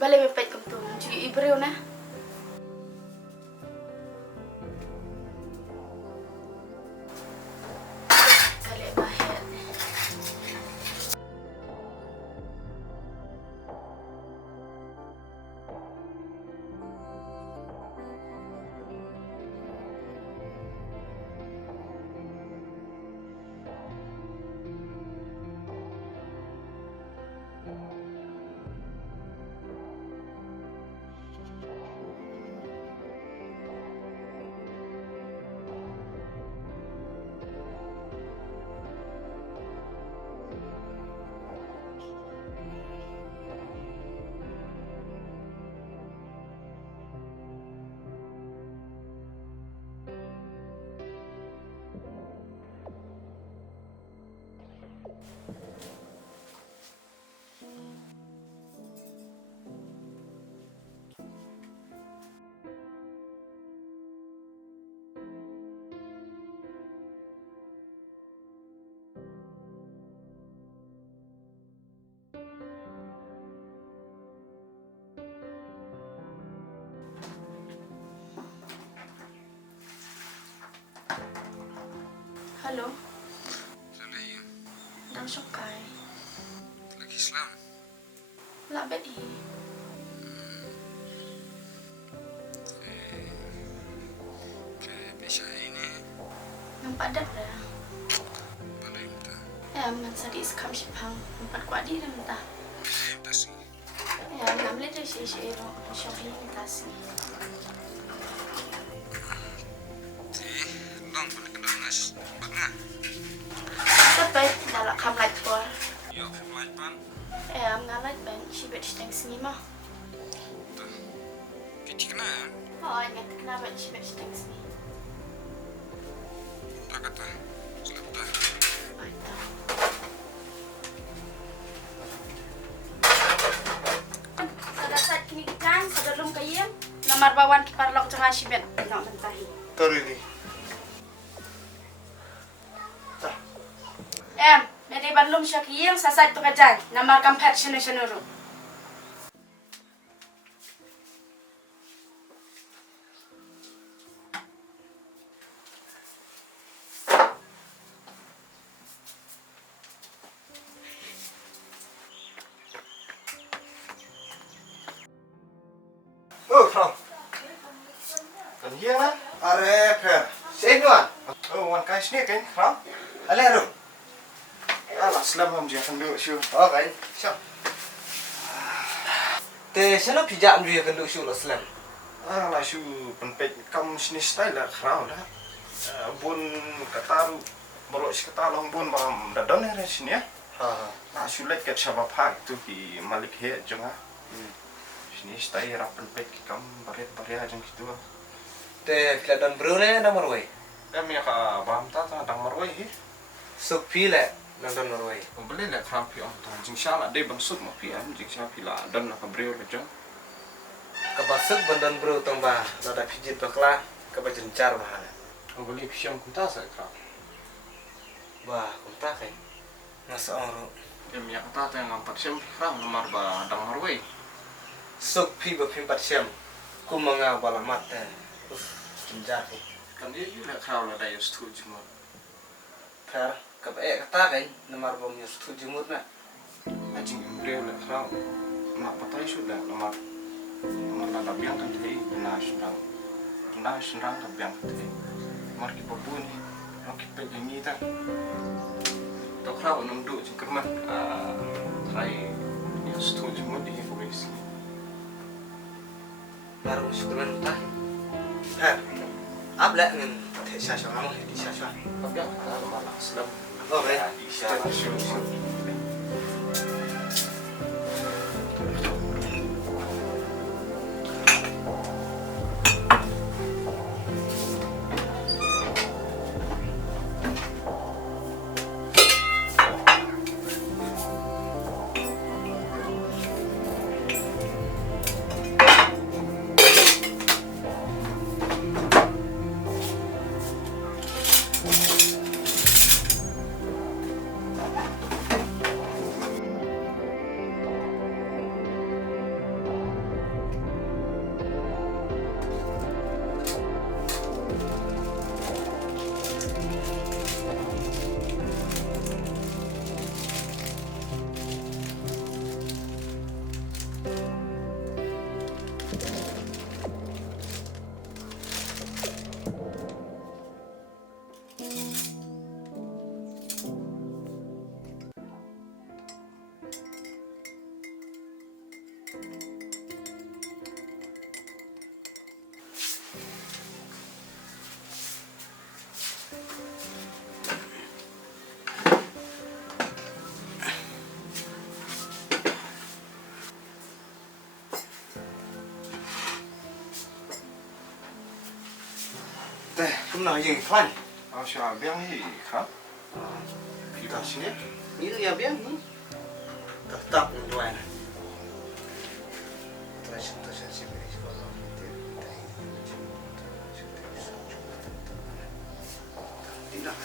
Balik mepet kum tu. Cuy ibreu na. Kali bahaya. Halo. Selain Dang syukai. lagi Islam. La bet i. Kayak biasa ini Nang padat dah. balai minta. Man sadi skam sipang. Empat ku adi dah mentah. Minta sih. Nam le dah si ro. Syukai minta si. Long boleh kenal nas. Bangga. Tapi dah kam light for. Yo, flight pan. Ngalai ben si bet steng sini mah. Kecil kena. Oh, ingat kenapa si bet steng sini. Tak kata. Selatan. Sada saat kini kan, sada lum kayem. Namar bawan kiparlok jangan si bet. Nak mentahi. Tari ni. Nadi balum syakiyem sasat tu kajan. Namar kampet syenur. Oh, Frau. Kan hier na? Are per. Senuan. Oh, wan kai sini kan, Frau? Ale ro. Alah, selam ham dia kan duk syu. Oh, kan. Syo. Te sana pijak am dia kenduk syul Islam. Alah, syu penpek kam sini style lah, Frau dah. Bun kataru bolok si katalong bun bam dadon ni sini ya. Ha. Nah, syu lek ket syabab tu ki Malik he jonga. Sini style rapen pek kam baret jeng gitu. Te kelihatan bro ne dah marwai. Kami ka bam ta dang marwai hi. Suk pi le nang don marwai. Boleh lah kerap pi on tu. Jing sya lah dia bansut ma pi am jing sya pi lah dan nak beriu le jeng. Kabasuk bandan bro tong ba nada pijit bakla kabajencar bahana. Boleh pi syam kunta sa kerap. Ba kunta kai. Masa oro. Kami yang kata yang empat syam kerap nomor ba dang marwai. Suk pi ba pim pat syam. Ku manga balamat te. Jenjar ni. Kan dia juga kerap lah dah setuju mu. Per kabae kata kai nomor bom yus tu jumut na. Jing beriu le kerap. Nak patai sudah nomor nada biang kan tadi benar sedang tak biang tadi. Nomor kita pun ni, nomor kita ini tak. Tak kerap nam duk jing kermat. Try yang setuju mu di komisi. Baru syukuran ta. Per. Abla ngin te sya sya ngam di sya sya. Tapi yang kata malah Islam. Oh, baik. Isya syuk. Teh, kemana yang klan? เอาชาเบี้ยงให้ครับ Kita sini. Ini ya biang. Tetap menjual. Terus sih kalau tidak.